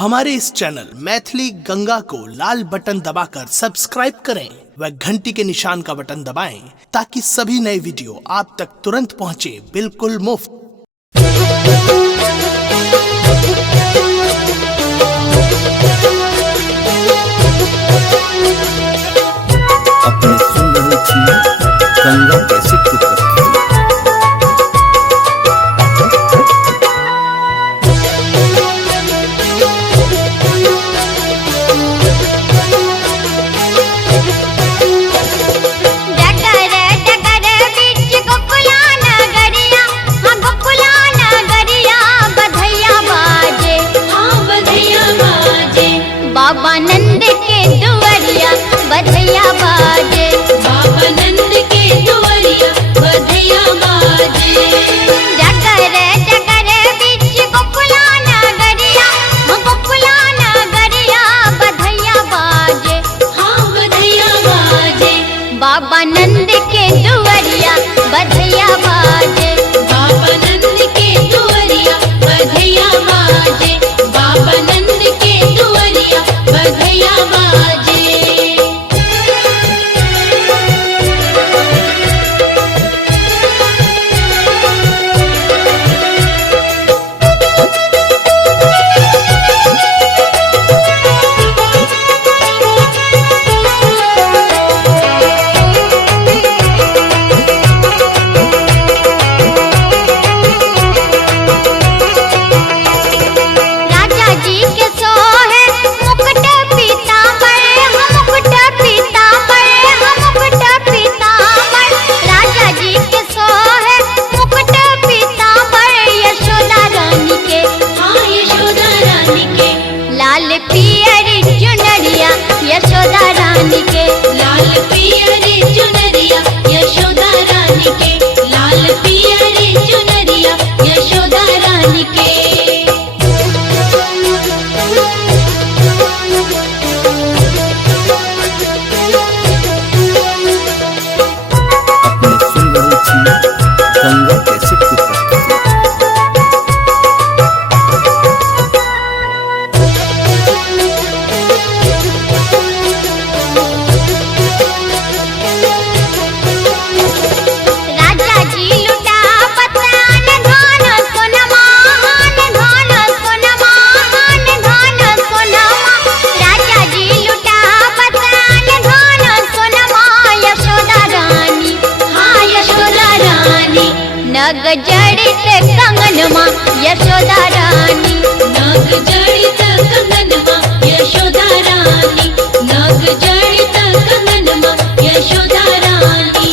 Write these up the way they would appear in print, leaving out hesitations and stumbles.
हमारे इस चैनल मैथिली गंगा को लाल बटन दबाकर सब्सक्राइब करें व घंटी के निशान का बटन दबाएं ताकि सभी नए वीडियो आप तक तुरंत पहुंचे बिल्कुल मुफ्त। अपने सुन रहे थी गंगा कैसे बाबा नंद के दुआरिया बधैया बाजे, बाबा नंद के दुआरिया बधैया बाजे। जगर जगर बीच गोकुला नगरिया, गोकुला नगरिया बधैया बाजे, हाँ बधैया बाजे। बाबा नंद के दुआरिया बधैया बाजे, बाबा नंद के दुआरिया बधैया बाजे, बाबा नंद के दुआरिया बधैया बाजे। राजा जी के सोहे मुकुट पीतांबर, मुकुट पीतांबर, मुकुट पीतांबर। राजा जी के सोहे मुकुट पीतांबर, यशोदा रानी के, हाँ यशोदा रानी के, लाल पियरी चुनरिया यशोदा रानी के, लाल पियरी चुनरिया यशोदा रानी के, लाल पियरी चुनरिया यशोदा रानी के। अपने सुन रहे थी गंगा कैसे राजा जी लुटा पतान धान सोनमा, धान सोनमा, धान सोनमा। राजा जी लुटा पतान धान सोनमा, यशोदा रानी, हाँ यशोदा रानी, नग जड़ित कंगनमा यशोदा रानी, नग जड़ित कंगनमा यशोदा रानी, नग जड़ित कंगनमा यशोदा रानी।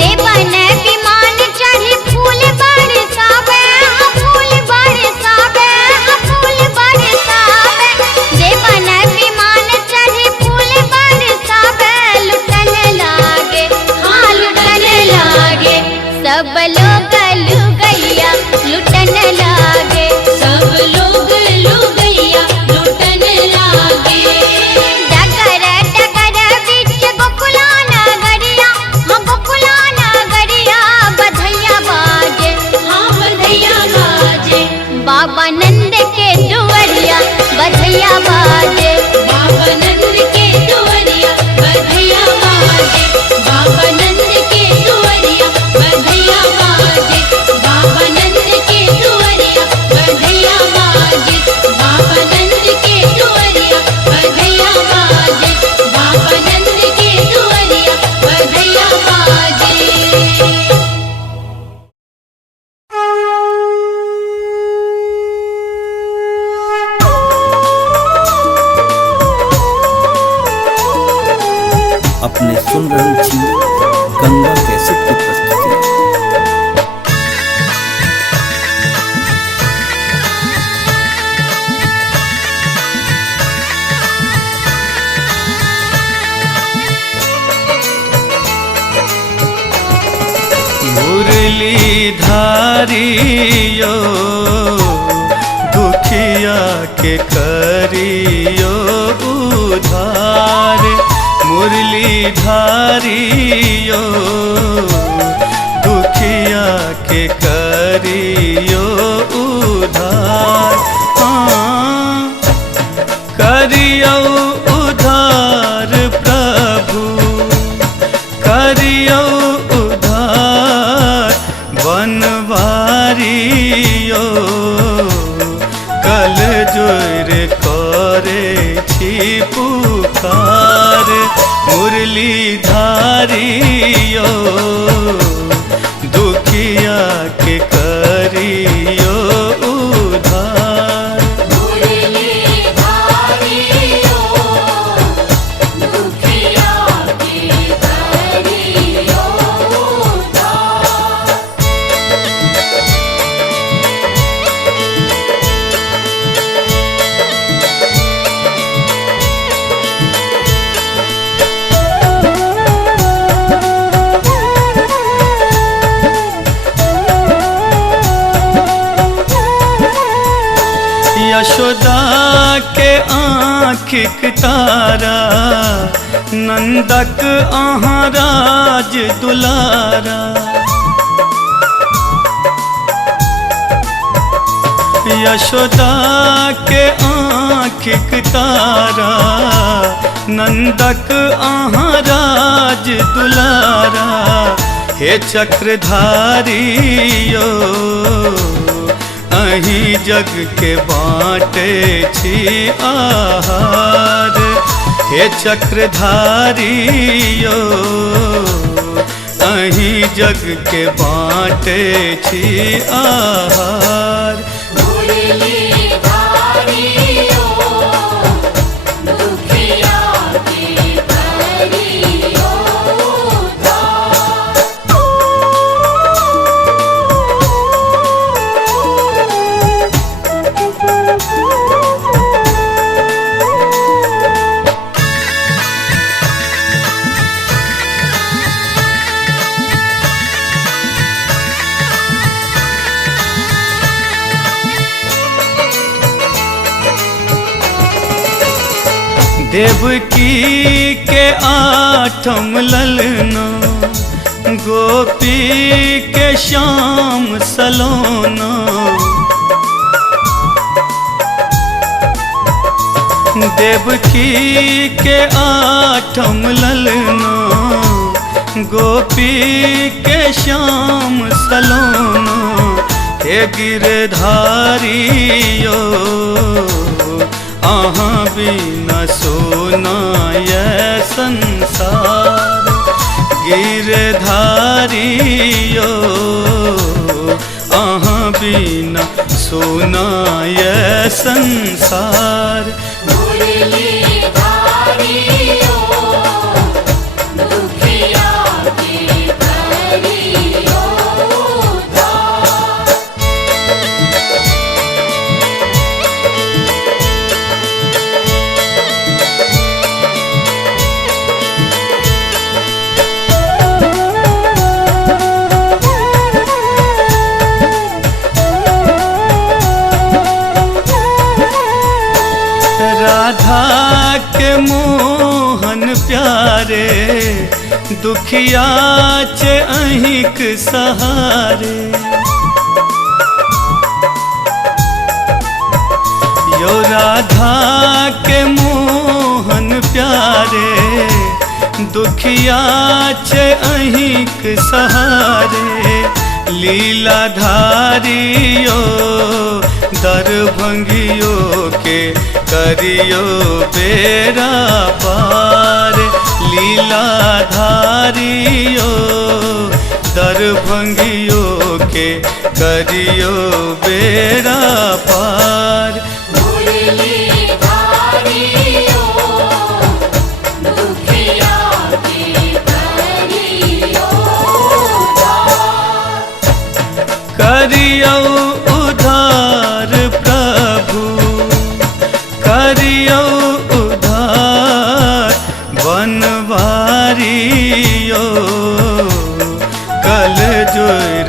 देवन विमान चढ़ी फूल बरसावे, फूल बरसावे, फूल बरसावे। देवन विमान चढ़ी फूल बरसावे, लुटन लागे, हाँ लुटन लागे। सब लोग लुगैया लुटन लागे, सब लोग लुगैया लुटन लागे। डगर डगर बीच गोकुला नगरिया, गोकुला नगरिया बधैया बाजे, हाँ बधैया बाजे। बाबा नंद के दुआरिया बधैया बाजे, बाबा नंद के दुआरिया बधैया बाजे, बाबा नंद के दुआरिया बधैया बाजे, बाबा नंद के दुआरिया बधैया बाजे, बाबा नंद के दुआरिया बधैया बाजे, बाबा नंद के दुआरिया बधैया बाजे। अपने सुन रहे थी गंगा कैसे की प्रस्तुति। मुरली धारियो दुखिया के करियो उधार। मुरली धारियो दुखिया के करियो उधार। हाँ करियो उधार प्रभु करियो उधार। बनवारियो कल जोर करे छी पुकार। मुरली धारियो दुखिया के करियो उधार। मुरली धारियो दुखिया के करियो उधार। यशोदा के आँखिक तारा नंदक अहाँ राज दुलारा। यशोदा के आँखिक तारा नंदक अहाँ राज दुलारा। हे चक्रधारियो अहीं जग के बाँटे छी आहार। हे चक्रधारियो अहीं जग के बाँटे छी आहार। मुरली धारियो दुखिया के करियो उधार। देवकी के आठम ललना गोपी के श्याम सलोना। देवकी के आठम ललना गोपी के श्याम सलोना। हे गिरधारियो आहाँ बिना सोना ये संसार। गिरधारियो आहाँ बिना सोना ये संसार। मुरली धारियो दुखिया के करियो उधार। राधा के मोहन प्यारे दुखिया चे अहिक सहारे। यो राधा के मोहन प्यारे दुखिया चे अहिक सहारे। लीलाधारियो दरभंगियो के करियो बेरा पार। लीलाधारियो दरभंगियो के करियो बेरा पार। मुरली धारियो दुखिया के करियो उधार। करियो उधार प्रभु करियो उधार। बनवारियो कल जोर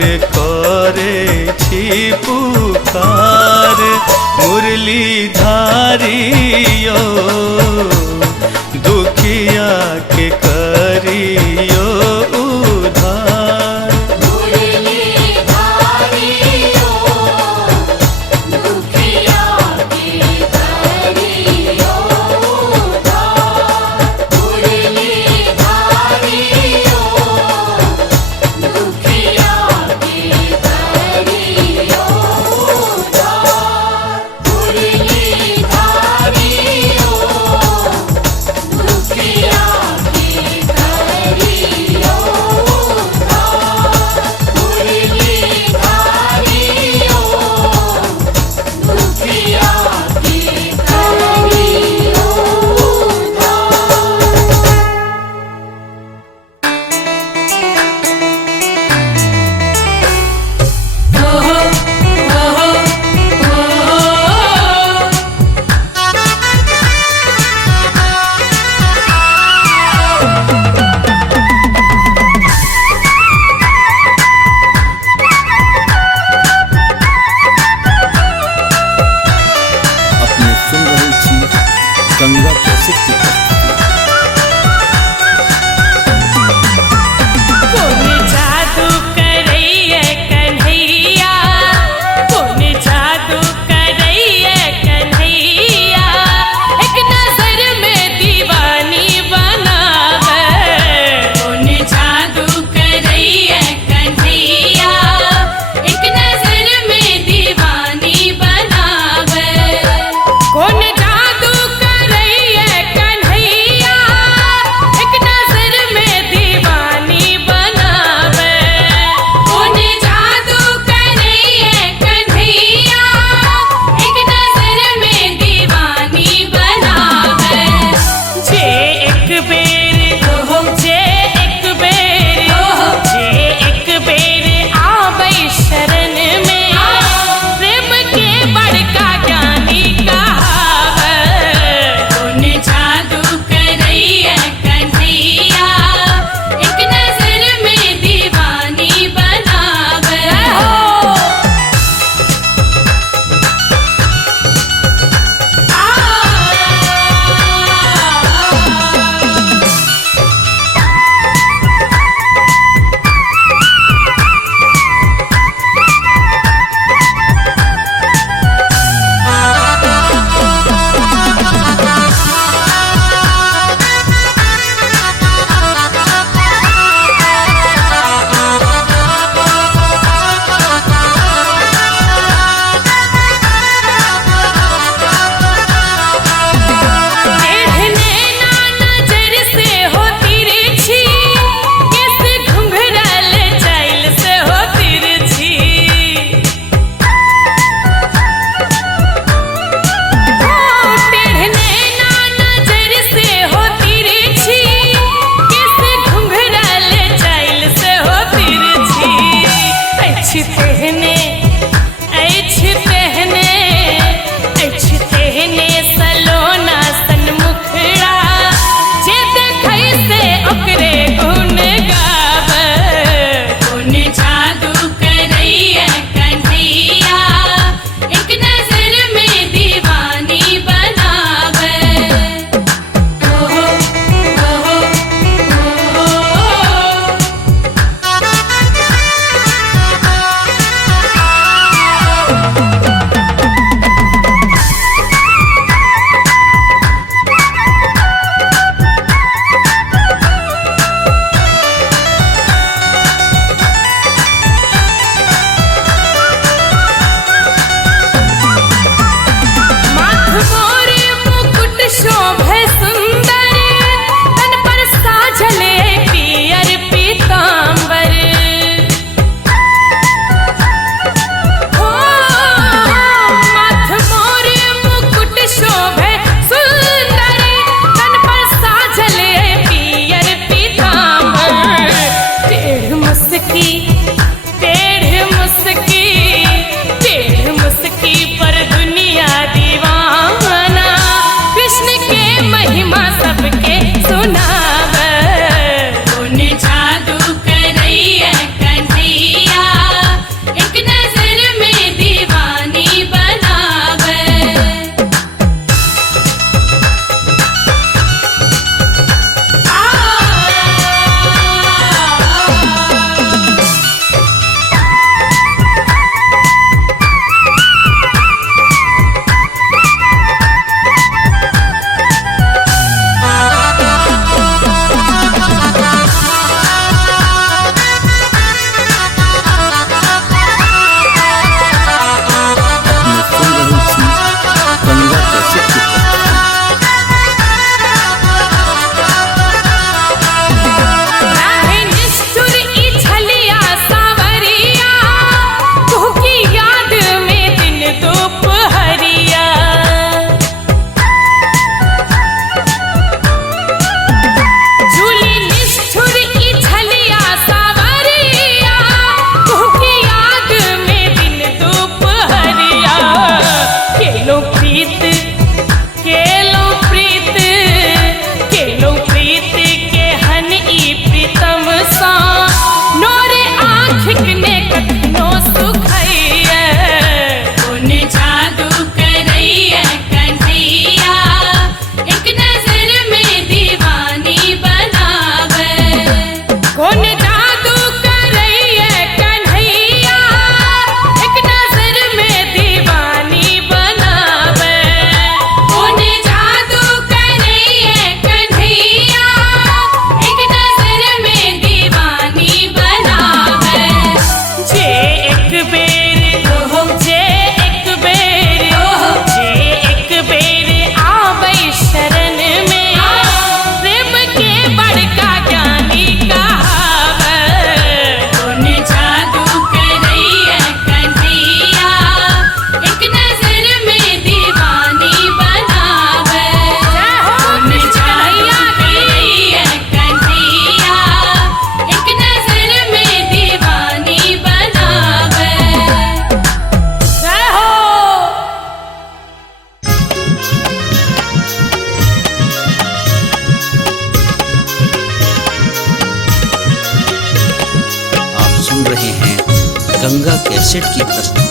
गंगा कैसेट की प्रस्तुति।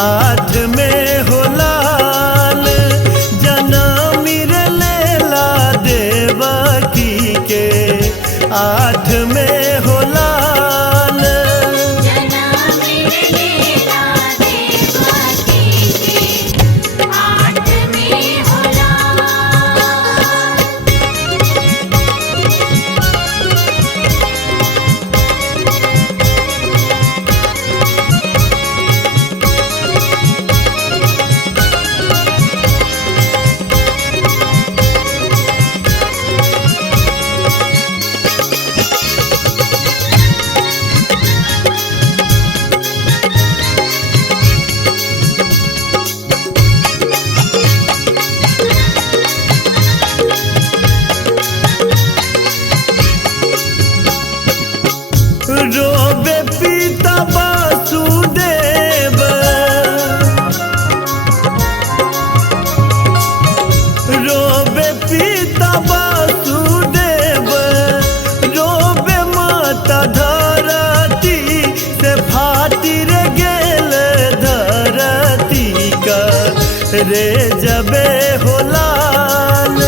आठ में हो लाल जनमिर लेला देवकी के आठ में हो लाल जनमिर लेला देवकी के आठ में हो लाल। रोबे पिता वासुदेव रोबे पिता वासुदेव रोबे माता धरती से फातिर गेल धरती का रे जबे हो लाल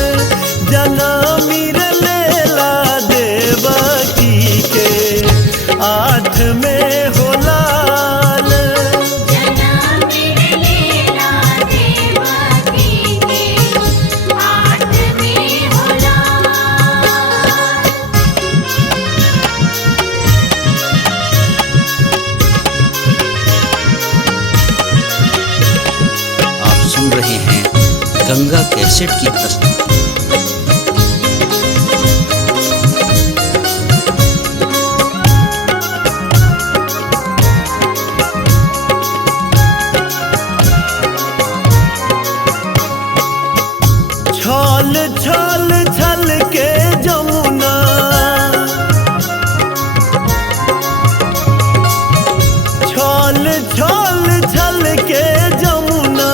जनमिर लेला देवकी के आठ में हो लाल जनमिर लेला देवकी के आठ में हो लाल। आप सुन रहे हैं गंगा कैसेट की प्रस्तुति। छल छल छल के जमुना छल छल छल के जमुना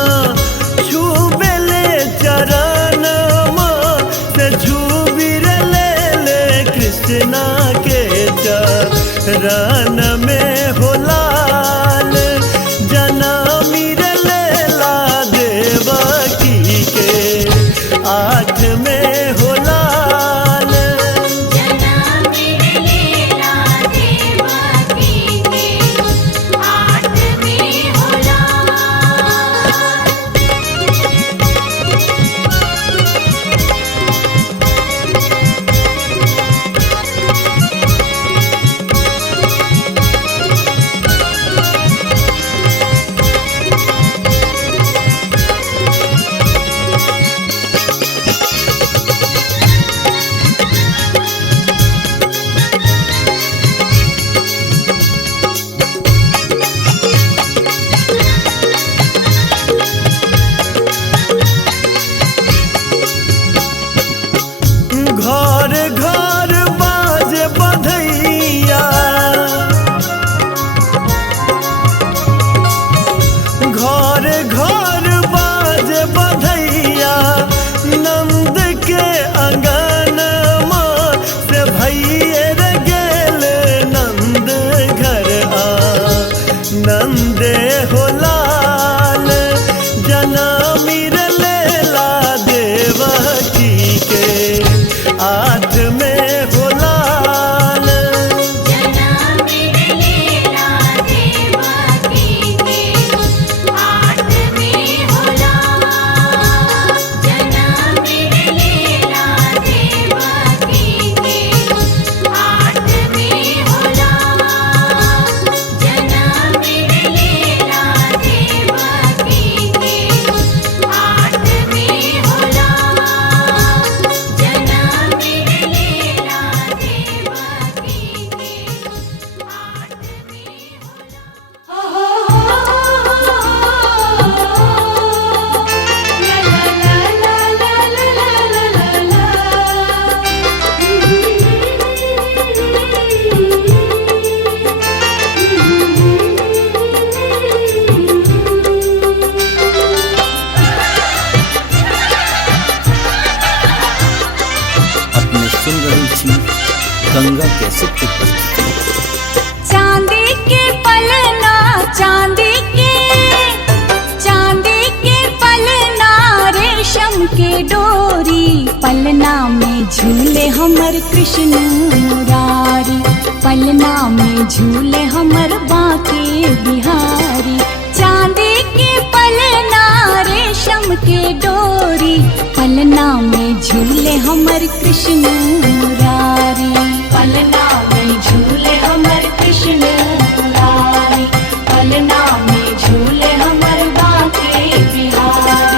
छुबेले चरण से छुबिर ले कृष्णा के चरण में हो लाल जनमिर लेला देवकी के आठ में हो लाल जनमिर लेला देवकी के आठ में हो लाल। घर घर बाज बधैया घर घर बाज बधैया नंद के अंगन से भैर गेल नंद घर आ नंदे हो लाल जनमिर लेला देवकी के आठ में हो लाल जनमिर लेला देवकी के आठ में हो लाल। जनमिर लेला देवकी के आठ में हो लाल। जनमिर लेला देवकी के आठ में हो लाल। जनमिर सुन रही थी गंगा कैसेट की प्रस्तुति। चांदी के पलना चांदी के पलना रेशम के डोरी पलना में झूले हमर कृष्ण मुरारी पलना में झूले हमर बांके बिहारी। चांदी के पलना रेशम के डोरी पलना में झूले हमर कृष्ण मुरारी पलना में झूले हमर कृष्ण मुरारी पलना में झूले हमर बांके बिहारी।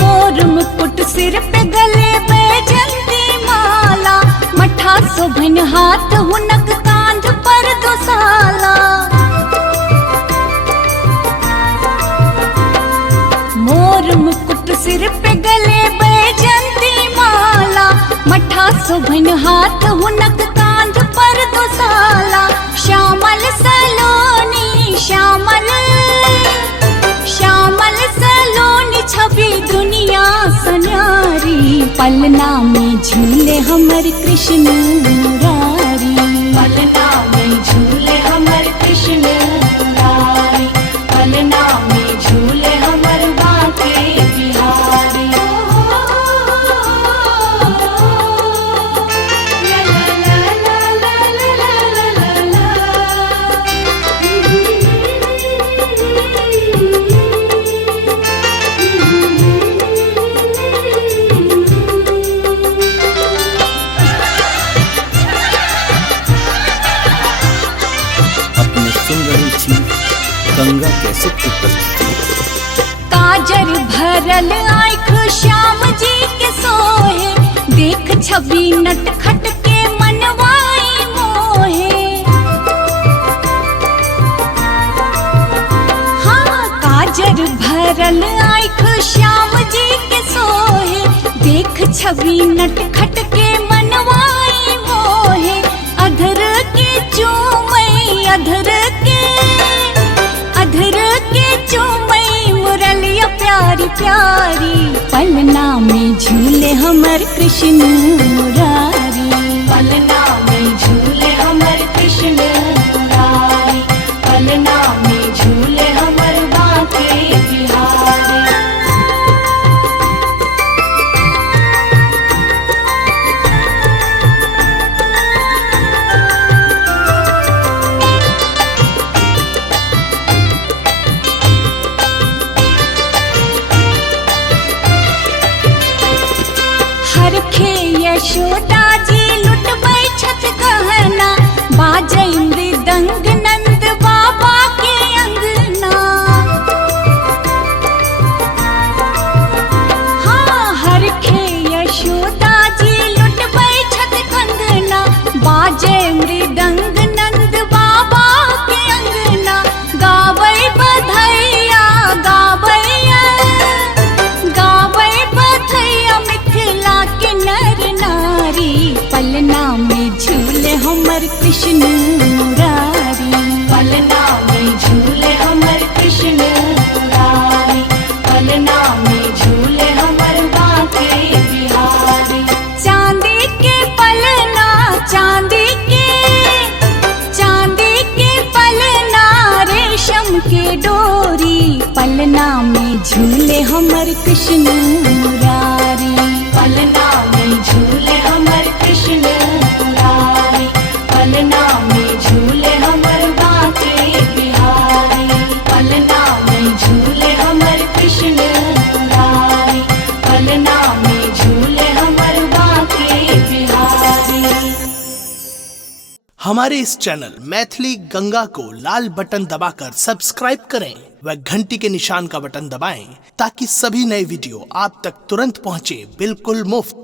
मोर मुकुट सिर पे गले बैजंती माला मठा शोभन हाथ हुनक कांध पर दुसाला। मोर मुकुट सिर पे गले बैजंती माला मठा शोभन हाथ हुनक कांध पर दुसाला। श्यामल सलोनी श्यामल सलोनी छवि दुनिया सन्यारी पलना में झूले हमर कृष्ण मुरारी पलना में झूले हमर कृष्ण मुरारी पलना में झूले हमर बांके बिहारी। अपने सुन रही थी गंगा कैसेट की प्रस्तुति। काजर भरल आँख श्याम जी के सोहे देख छवि नटखट के मनवाई मोहे। हाँ काजर भरल आँख श्याम जी के सोहे देख छवि नटखट के मनवाई मोहे। अधर के चूमई अधर के चूमई मुरलिया प्यारी प्यारी पलना में झूले हमर कृष्ण मुरारी पलना में झूले हमर कृष्ण मुरारी पलना में झूले हमर बांके बिहारी। हरखे यशोदा जी लुटबै छत गहना बाजै मृदंग नंद बाबा के अंगना। हाँ हरखे यशोदा जी लुटबै छत कंगना बाजै मृदंग नंद बाबा के अंगना। गावै बधैया मिथिला के नर नारी पलना में झूले हमर कृष्ण मुरारी पलना में झूले हमर कृष्ण मुरारी पलना में झूले हमर बांके बिहारी। चांदी के पलना चांदी के पलना रेशम के डोरी पलना में झूले हमर कृष्ण मुरारी पलना में झूले हमर कृष्ण मुरारी पलना में झूले हमर बांके बिहारी पलना में झूले हमर कृष्ण मुरारी पलना में झूले हमर बांके बिहारी। हमारे इस चैनल मैथिली गंगा को लाल बटन दबाकर सब्सक्राइब करें व घंटी के निशान का बटन दबाएं ताकि सभी नए वीडियो आप तक तुरंत पहुंचे बिल्कुल मुफ्त।